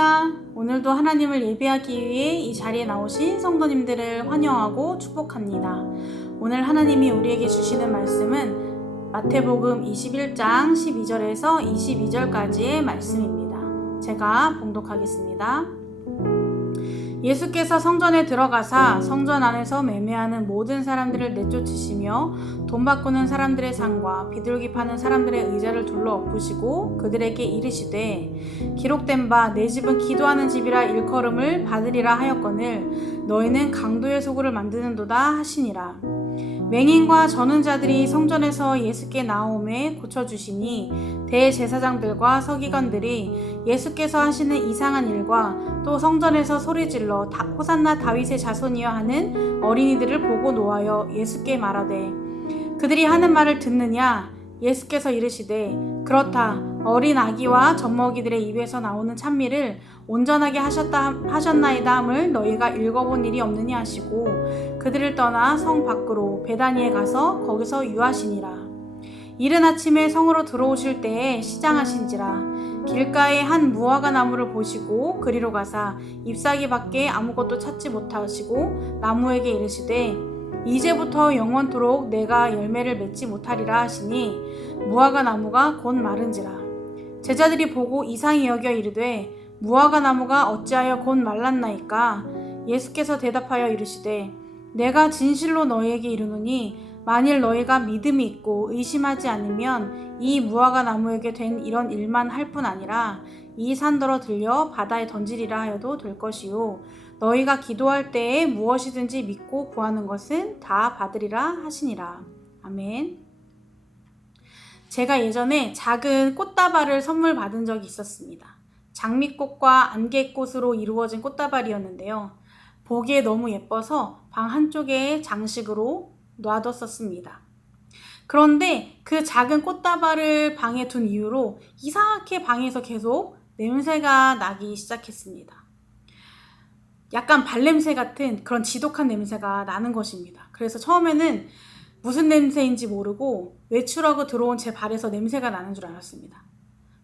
할렐루야! 오늘도 하나님을 예배하기 위해 이 자리에 나오신 성도님들을 환영하고 축복합니다. 오늘 하나님이 우리에게 주시는 말씀은 마태복음 21장 12절에서 22절까지의 말씀입니다. 제가 봉독하겠습니다. 예수께서 성전에 들어가사 성전 안에서 매매하는 모든 사람들을 내쫓으시며 돈 바꾸는 사람들의 상과 비둘기 파는 사람들의 의자를 둘러 엎으시고 그들에게 이르시되 기록된 바 내 집은 기도하는 집이라 일컬음을 받으리라 하였거늘 너희는 강도의 소굴을 만드는도다 하시니라. 맹인과 저는 자들이 성전에서 예수께 나오매 고쳐주시니 대제사장들과 서기관들이 예수께서 하시는 이상한 일과 또 성전에서 소리질러 호산나 다윗의 자손이여 하는 어린이들을 보고 노하여 예수께 말하되 그들이 하는 말을 듣느냐? 예수께서 이르시되 그렇다. 어린 아기와 젖먹이들의 입에서 나오는 찬미를 온전하게 하셨나이다 함을 너희가 읽어본 일이 없느냐 하시고 그들을 떠나 성 밖으로 베다니에 가서 거기서 유하시니라. 이른 아침에 성으로 들어오실 때에 시장하신지라. 길가에 한 무화과 나무를 보시고 그리로 가사 잎사귀 밖에 아무것도 찾지 못하시고 나무에게 이르시되 이제부터 영원토록 내가 열매를 맺지 못하리라 하시니 무화과 나무가 곧 마른지라. 제자들이 보고 이상히 여겨 이르되 무화과 나무가 어찌하여 곧 말랐나이까? 예수께서 대답하여 이르시되 내가 진실로 너희에게 이르노니 만일 너희가 믿음이 있고 의심하지 않으면 이 무화과 나무에게 된 이런 일만 할 뿐 아니라 이 산더러 들려 바다에 던지리라 하여도 될 것이요 너희가 기도할 때에 무엇이든지 믿고 구하는 것은 다 받으리라 하시니라. 아멘. 제가 예전에 작은 꽃다발을 선물 받은 적이 있었습니다. 장미꽃과 안개꽃으로 이루어진 꽃다발이었는데요. 보기에 너무 예뻐서 방 한쪽에 장식으로 놔뒀었습니다. 그런데 그 작은 꽃다발을 방에 둔 이후로 이상하게 방에서 계속 냄새가 나기 시작했습니다. 약간 발냄새 같은 그런 지독한 냄새가 나는 것입니다. 그래서 처음에는 무슨 냄새인지 모르고 외출하고 들어온 제 발에서 냄새가 나는 줄 알았습니다.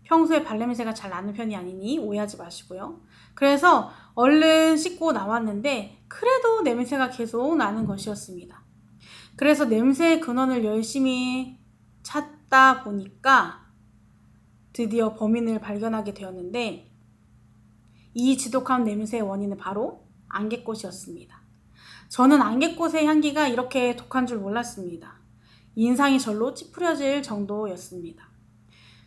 평소에 발냄새가 잘 나는 편이 아니니 오해하지 마시고요. 그래서 얼른 씻고 나왔는데 그래도 냄새가 계속 나는 것이었습니다. 그래서 냄새의 근원을 열심히 찾다 보니까 드디어 범인을 발견하게 되었는데 이 지독한 냄새의 원인은 바로 안개꽃이었습니다. 저는 안개꽃의 향기가 이렇게 독한 줄 몰랐습니다. 인상이 절로 찌푸려질 정도였습니다.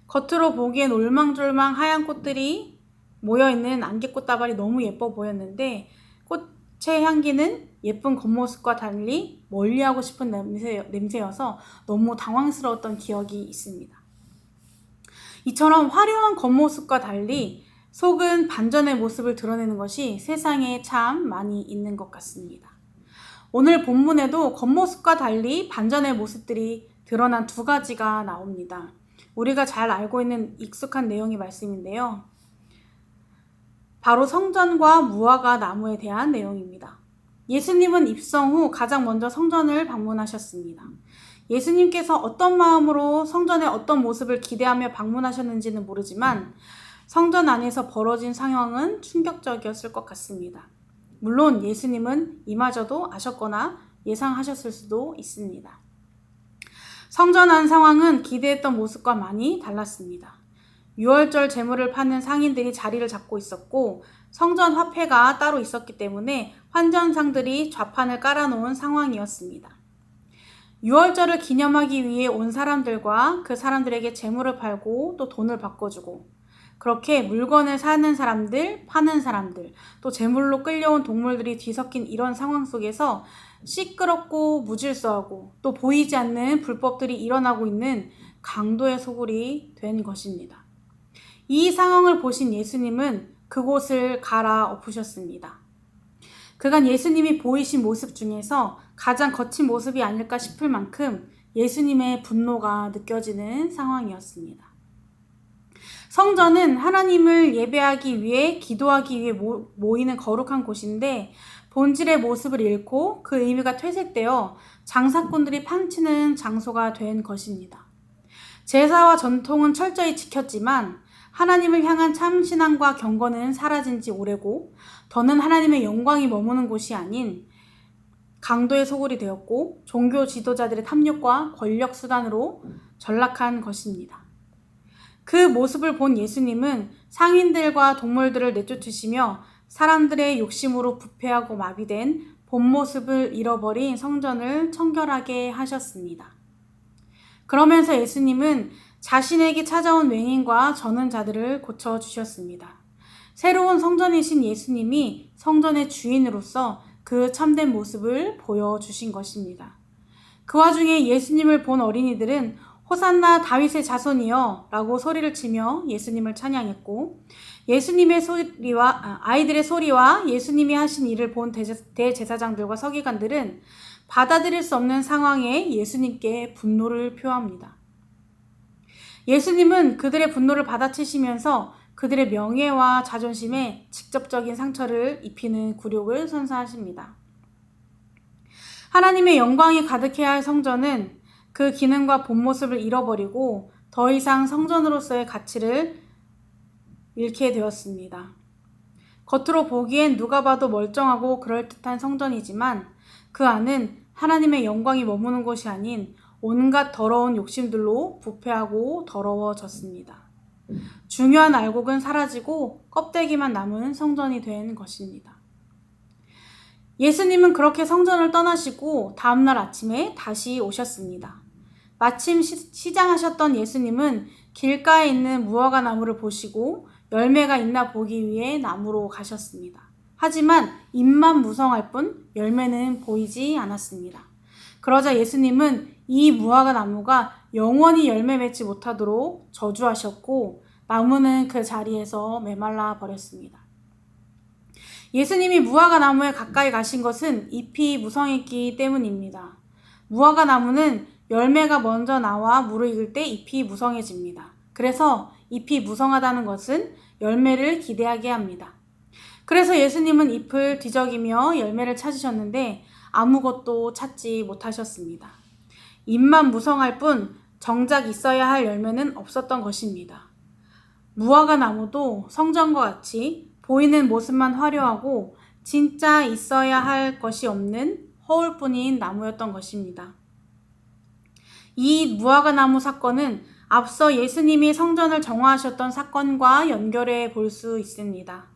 겉으로 보기엔 올망졸망 하얀 꽃들이 모여있는 안개꽃 다발이 너무 예뻐 보였는데 꽃의 향기는 예쁜 겉모습과 달리 멀리하고 싶은 냄새여서 너무 당황스러웠던 기억이 있습니다. 이처럼 화려한 겉모습과 달리 속은 반전의 모습을 드러내는 것이 세상에 참 많이 있는 것 같습니다. 오늘 본문에도 겉모습과 달리 반전의 모습들이 드러난 두 가지가 나옵니다. 우리가 잘 알고 있는 익숙한 내용의 말씀인데요. 바로 성전과 무화과 나무에 대한 내용입니다. 예수님은 입성 후 가장 먼저 성전을 방문하셨습니다. 예수님께서 어떤 마음으로 성전의 어떤 모습을 기대하며 방문하셨는지는 모르지만 성전 안에서 벌어진 상황은 충격적이었을 것 같습니다. 물론 예수님은 이마저도 아셨거나 예상하셨을 수도 있습니다. 성전 안 상황은 기대했던 모습과 많이 달랐습니다. 유월절 제물을 파는 상인들이 자리를 잡고 있었고 성전 화폐가 따로 있었기 때문에 환전상들이 좌판을 깔아놓은 상황이었습니다. 유월절을 기념하기 위해 온 사람들과 그 사람들에게 제물을 팔고 또 돈을 바꿔주고 그렇게 물건을 사는 사람들, 파는 사람들, 또 제물로 끌려온 동물들이 뒤섞인 이런 상황 속에서 시끄럽고 무질서하고 또 보이지 않는 불법들이 일어나고 있는 강도의 소굴이 된 것입니다. 이 상황을 보신 예수님은 그곳을 갈아엎으셨습니다. 그간 예수님이 보이신 모습 중에서 가장 거친 모습이 아닐까 싶을 만큼 예수님의 분노가 느껴지는 상황이었습니다. 성전은 하나님을 예배하기 위해 기도하기 위해 모이는 거룩한 곳인데 본질의 모습을 잃고 그 의미가 퇴색되어 장사꾼들이 판치는 장소가 된 것입니다. 제사와 전통은 철저히 지켰지만 하나님을 향한 참 신앙과 경건은 사라진 지 오래고 더는 하나님의 영광이 머무는 곳이 아닌 강도의 소굴이 되었고 종교 지도자들의 탐욕과 권력 수단으로 전락한 것입니다. 그 모습을 본 예수님은 상인들과 동물들을 내쫓으시며 사람들의 욕심으로 부패하고 마비된 본 모습을 잃어버린 성전을 청결하게 하셨습니다. 그러면서 예수님은 자신에게 찾아온 맹인과 저는 자들을 고쳐주셨습니다. 새로운 성전이신 예수님이 성전의 주인으로서 그 참된 모습을 보여주신 것입니다. 그 와중에 예수님을 본 어린이들은 호산나 다윗의 자손이여 라고 소리를 치며 예수님을 찬양했고 예수님의 소리와 아이들의 소리와 예수님이 하신 일을 본 대제사장들과 서기관들은 받아들일 수 없는 상황에 예수님께 분노를 표합니다. 예수님은 그들의 분노를 받아치시면서 그들의 명예와 자존심에 직접적인 상처를 입히는 굴욕을 선사하십니다. 하나님의 영광이 가득해야 할 성전은 그 기능과 본 모습을 잃어버리고 더 이상 성전으로서의 가치를 잃게 되었습니다. 겉으로 보기엔 누가 봐도 멀쩡하고 그럴듯한 성전이지만 그 안은 하나님의 영광이 머무는 곳이 아닌 온갖 더러운 욕심들로 부패하고 더러워졌습니다. 중요한 알곡은 사라지고 껍데기만 남은 성전이 된 것입니다. 예수님은 그렇게 성전을 떠나시고 다음날 아침에 다시 오셨습니다. 마침 시장하셨던 예수님은 길가에 있는 무화과 나무를 보시고 열매가 있나 보기 위해 나무로 가셨습니다. 하지만 잎만 무성할 뿐 열매는 보이지 않았습니다. 그러자 예수님은 이 무화과 나무가 영원히 열매 맺지 못하도록 저주하셨고 나무는 그 자리에서 메말라 버렸습니다. 예수님이 무화과 나무에 가까이 가신 것은 잎이 무성했기 때문입니다. 무화과 나무는 열매가 먼저 나와 무르익을 때 잎이 무성해집니다. 그래서 잎이 무성하다는 것은 열매를 기대하게 합니다. 그래서 예수님은 잎을 뒤적이며 열매를 찾으셨는데 아무것도 찾지 못하셨습니다. 잎만 무성할 뿐 정작 있어야 할 열매는 없었던 것입니다. 무화과 나무도 성전과 같이 보이는 모습만 화려하고 진짜 있어야 할 것이 없는 허울뿐인 나무였던 것입니다. 이 무화과 나무 사건은 앞서 예수님이 성전을 정화하셨던 사건과 연결해 볼 수 있습니다.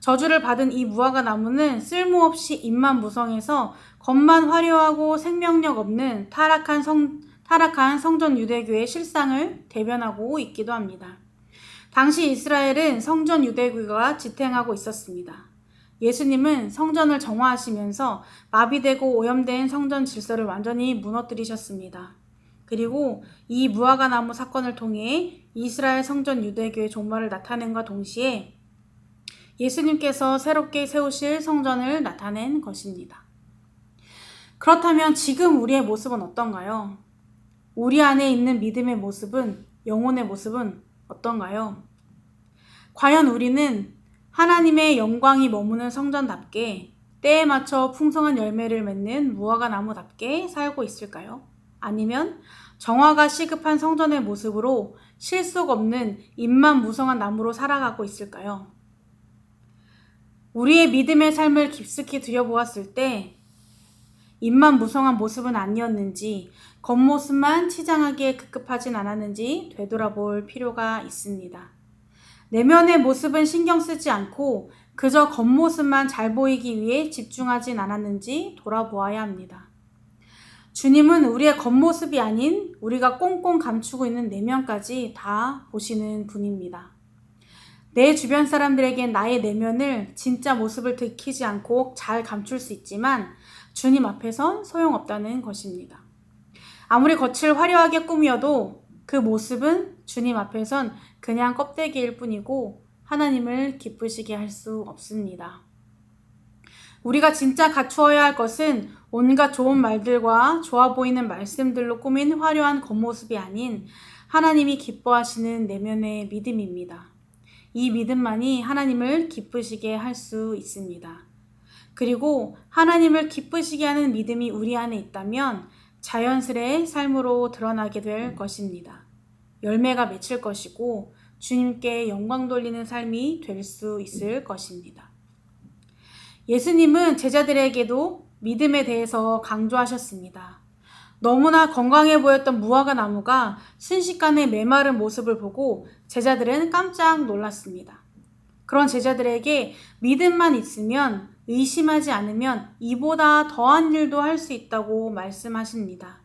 저주를 받은 이 무화과 나무는 쓸모없이 잎만 무성해서 겉만 화려하고 생명력 없는 타락한 성전 유대교의 실상을 대변하고 있기도 합니다. 당시 이스라엘은 성전 유대교가 지탱하고 있었습니다. 예수님은 성전을 정화하시면서 마비되고 오염된 성전 질서를 완전히 무너뜨리셨습니다. 그리고 이 무화과 나무 사건을 통해 이스라엘 성전 유대교의 종말을 나타낸과 동시에 예수님께서 새롭게 세우실 성전을 나타낸 것입니다. 그렇다면 지금 우리의 모습은 어떤가요? 우리 안에 있는 믿음의 모습은, 영혼의 모습은 어떤가요? 과연 우리는 하나님의 영광이 머무는 성전답게 때에 맞춰 풍성한 열매를 맺는 무화과 나무답게 살고 있을까요? 아니면 정화가 시급한 성전의 모습으로 실속 없는 잎만 무성한 나무로 살아가고 있을까요? 우리의 믿음의 삶을 깊숙이 들여보았을 때 잎만 무성한 모습은 아니었는지 겉모습만 치장하기에 급급하진 않았는지 되돌아볼 필요가 있습니다. 내면의 모습은 신경 쓰지 않고 그저 겉모습만 잘 보이기 위해 집중하진 않았는지 돌아보아야 합니다. 주님은 우리의 겉모습이 아닌 우리가 꽁꽁 감추고 있는 내면까지 다 보시는 분입니다. 내 주변 사람들에겐 나의 내면을 진짜 모습을 들키지 않고 잘 감출 수 있지만 주님 앞에선 소용없다는 것입니다. 아무리 겉을 화려하게 꾸며도 그 모습은 주님 앞에선 그냥 껍데기일 뿐이고 하나님을 기쁘시게 할 수 없습니다. 우리가 진짜 갖추어야 할 것은 온갖 좋은 말들과 좋아 보이는 말씀들로 꾸민 화려한 겉모습이 아닌 하나님이 기뻐하시는 내면의 믿음입니다. 이 믿음만이 하나님을 기쁘시게 할 수 있습니다. 그리고 하나님을 기쁘시게 하는 믿음이 우리 안에 있다면 자연스레 삶으로 드러나게 될 것입니다. 열매가 맺힐 것이고 주님께 영광 돌리는 삶이 될 수 있을 것입니다. 예수님은 제자들에게도 믿음에 대해서 강조하셨습니다. 너무나 건강해 보였던 무화과 나무가 순식간에 메마른 모습을 보고 제자들은 깜짝 놀랐습니다. 그런 제자들에게 믿음만 있으면, 의심하지 않으면 이보다 더한 일도 할 수 있다고 말씀하십니다.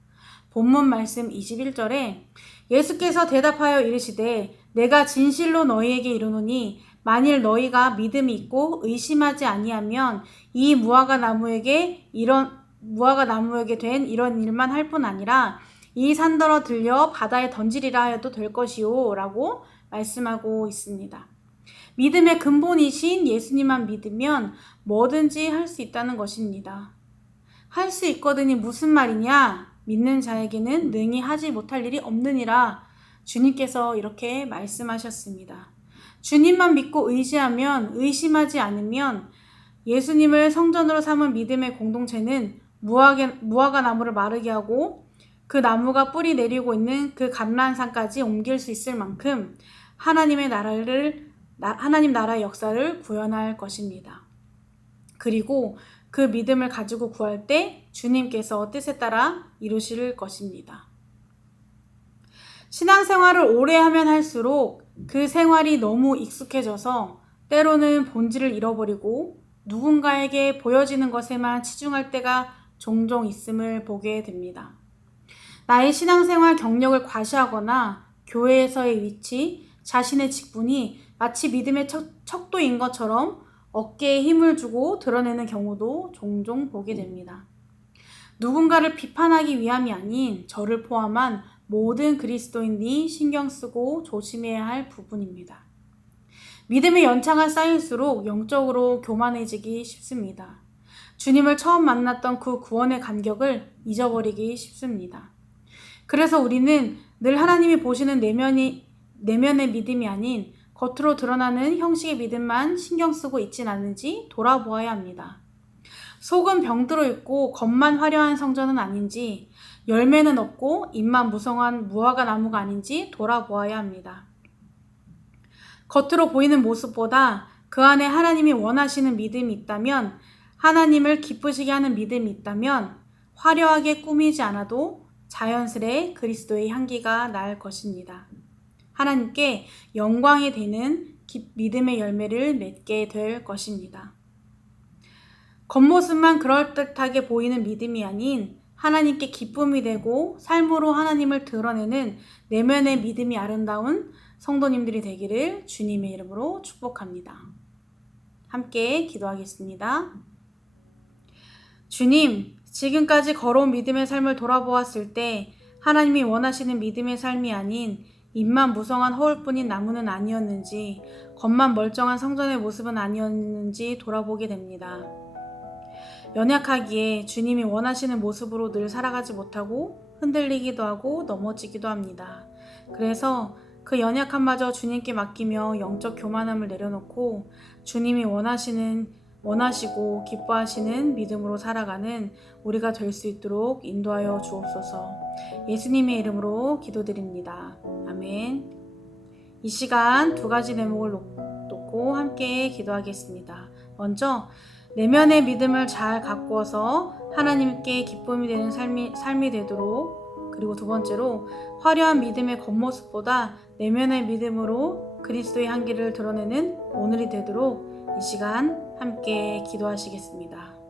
본문 말씀 21절에 예수께서 대답하여 이르시되 내가 진실로 너희에게 이르노니 만일 너희가 믿음이 있고 의심하지 아니하면 이 무화과 나무에게 된 이런 일만 할 뿐 아니라 이 산더러 들려 바다에 던지리라 하여도 될 것이요 라고 말씀하고 있습니다. 믿음의 근본이신 예수님만 믿으면 뭐든지 할 수 있다는 것입니다. 할 수 있거든이 무슨 말이냐? 믿는 자에게는 능히 하지 못할 일이 없느니라. 주님께서 이렇게 말씀하셨습니다. 주님만 믿고 의지하면, 의심하지 않으면 예수님을 성전으로 삼은 믿음의 공동체는 무화과 나무를 마르게 하고 그 나무가 뿌리 내리고 있는 그 감람산까지 옮길 수 있을 만큼 하나님 나라의 역사를 구현할 것입니다. 그리고 그 믿음을 가지고 구할 때 주님께서 뜻에 따라 이루실 것입니다. 신앙생활을 오래 하면 할수록 그 생활이 너무 익숙해져서 때로는 본질을 잃어버리고 누군가에게 보여지는 것에만 치중할 때가 종종 있음을 보게 됩니다. 나의 신앙생활 경력을 과시하거나 교회에서의 위치, 자신의 직분이 마치 믿음의 척도인 것처럼 어깨에 힘을 주고 드러내는 경우도 종종 보게 됩니다. 누군가를 비판하기 위함이 아닌 저를 포함한 모든 그리스도인이 신경 쓰고 조심해야 할 부분입니다. 믿음의 연차가 쌓일수록 영적으로 교만해지기 쉽습니다. 주님을 처음 만났던 그 구원의 감격을 잊어버리기 쉽습니다. 그래서 우리는 늘 하나님이 보시는 내면의 믿음이 아닌 겉으로 드러나는 형식의 믿음만 신경 쓰고 있진 않은지 돌아보아야 합니다. 속은 병들어 있고 겉만 화려한 성전은 아닌지, 열매는 없고 잎만 무성한 무화과 나무가 아닌지 돌아보아야 합니다. 겉으로 보이는 모습보다 그 안에 하나님이 원하시는 믿음이 있다면, 하나님을 기쁘시게 하는 믿음이 있다면 화려하게 꾸미지 않아도 자연스레 그리스도의 향기가 날 것입니다. 하나님께 영광이 되는 믿음의 열매를 맺게 될 것입니다. 겉모습만 그럴듯하게 보이는 믿음이 아닌 하나님께 기쁨이 되고 삶으로 하나님을 드러내는 내면의 믿음이 아름다운 성도님들이 되기를 주님의 이름으로 축복합니다. 함께 기도하겠습니다. 주님, 지금까지 걸어온 믿음의 삶을 돌아보았을 때 하나님이 원하시는 믿음의 삶이 아닌 잎만 무성한 허울뿐인 나무는 아니었는지, 겉만 멀쩡한 성전의 모습은 아니었는지 돌아보게 됩니다. 연약하기에 주님이 원하시는 모습으로 늘 살아가지 못하고 흔들리기도 하고 넘어지기도 합니다. 그래서 그 연약함마저 주님께 맡기며 영적 교만함을 내려놓고 주님이 원하시고 기뻐하시는 믿음으로 살아가는 우리가 될 수 있도록 인도하여 주옵소서. 예수님의 이름으로 기도드립니다. 아멘. 이 시간 두 가지 대목을 놓고 함께 기도하겠습니다. 먼저 내면의 믿음을 잘 가꾸어서 하나님께 기쁨이 되는 삶이 되도록, 그리고 두 번째로 화려한 믿음의 겉모습보다 내면의 믿음으로 그리스도의 향기를 드러내는 오늘이 되도록 이 시간 함께 기도하시겠습니다.